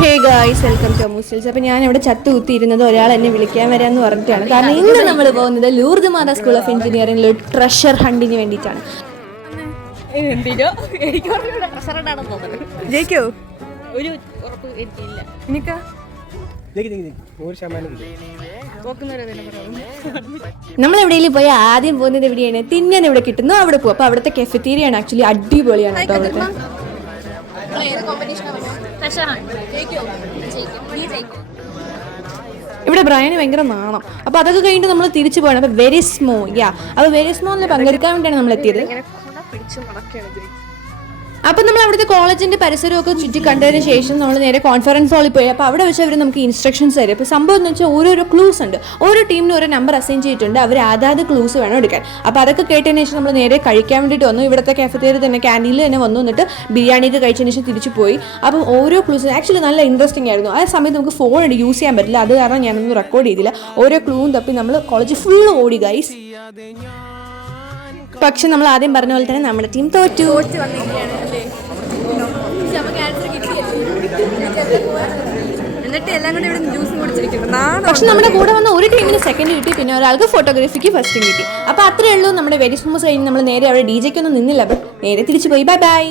Hey guys, welcome to അമൂസിൽസ്. അപ്പോൾ ഞാൻ ഇവിടെ ചത്തു കുത്തിയിരുന്നത് ഒരാൾ എന്നെ വിളിക്കാൻ വരാമെന്ന് പറഞ്ഞിട്ടാണ്. കാരണം ഇന്ന് നമ്മൾ പോകുന്നത് ലൂർദ് മാതാ സ്കൂൾ ഓഫ് എഞ്ചിനീയറിംഗിൽ ഒരു ട്രഷർ ഹണ്ടിന് വേണ്ടിയിട്ടാണ്. ജയിക്കോ? ഒരു ഉറപ്പ് എനിക്കില്ല. നമ്മൾ എവിടെയെങ്കിലും പോയി ആദ്യം പോകുന്നത് എവിടെയാണ്? തിന്നാൻ എവിടെ കിട്ടുന്നു അവിടെ പോകും. അപ്പോൾ അവിടുത്തെ കെഫറ്റീരിയാണ് ആക്ച്വലി അടിപൊളിയാണ് കേട്ടോ. അവിടുത്തെ ഇവിടെ ബ്രയന് ഭയങ്കര നാണം. അപ്പോൾ അതൊക്കെ കഴിഞ്ഞിട്ട് നമ്മൾ തിരിച്ചു പോകണം. അപ്പോൾ വെരി സ്മോ അപ്പോൾ വെരി സ്മോയിൽ പങ്കെടുക്കാൻ വേണ്ടിയാണ് നമ്മൾ എത്തിയത്. അപ്പം നമ്മൾ അവിടുത്തെ കോളേജിൻ്റെ പരിസരമൊക്കെ ചുറ്റി കണ്ടതിന് ശേഷം നമ്മൾ നേരെ കോൺഫറൻസ് ഹാളിൽ പോയി. അപ്പോൾ അവിടെ വെച്ച് അവർ നമുക്ക് ഇൻസ്ട്രക്ഷൻസ് തരും. ഇപ്പോൾ സംഭവം എന്ന് വെച്ചാൽ ഓരോരോ ക്ലൂസ് ഉണ്ട്. ഓരോ ടീമിനും ഓരോ നമ്പർ അസൈൻ ചെയ്തിട്ടുണ്ട്. അവർ അതാത് ക്ലൂസ് വേണം എടുക്കാൻ. അപ്പോൾ അതൊക്കെ കേട്ടതിന് ശേഷം നമ്മൾ നേരെ കഴിക്കാൻ വേണ്ടിയിട്ട് വന്നു. ഇവിടുത്തെ കാഫറ്റേറിയ തന്നെ ക്യാൻറ്റീനിൽ തന്നെ വന്നു. എന്നിട്ട് ബിരിയാണിയൊക്കെ കഴിച്ചതിന് ശേഷം തിരിച്ചു പോയി. അപ്പം ഓരോ ക്ലൂസ് ആക്ച്വലി നല്ല ഇൻട്രസ്റ്റിംഗ് ആയിരുന്നു. ആ സമയത്ത് നമുക്ക് ഫോൺ യൂസ് ചെയ്യാൻ പറ്റില്ല. അത് കാരണം ഞാനൊന്നും റെക്കോർഡ് ചെയ്തില്ല. ഓരോ ക്ലൂവും തപ്പി നമ്മൾ കോളേജ് ഫുള്ള് ഓടി ഗൈസ്. പക്ഷെ നമ്മൾ ആദ്യം പറഞ്ഞ പോലെ തന്നെ നമ്മുടെ ടീം തോറ്റു. പക്ഷെ നമ്മുടെ കൂടെ വന്ന ഒരു ടീമിന് സെക്കൻഡ് കിട്ടി, പിന്നെ ഒരാൾക്ക് ഫോട്ടോഗ്രാഫിക്ക് ഫസ്റ്റും കിട്ടി. അപ്പോൾ അത്രയേ ഉള്ളൂ. നമ്മുടെ വെരി സ്മൂത്ത് കഴിഞ്ഞ് നമ്മൾ നേരെ അവിടെ DJ ക്കൊന്നും നിന്നില്ല. നേരെ തിരിച്ചു പോയി. Bye bye.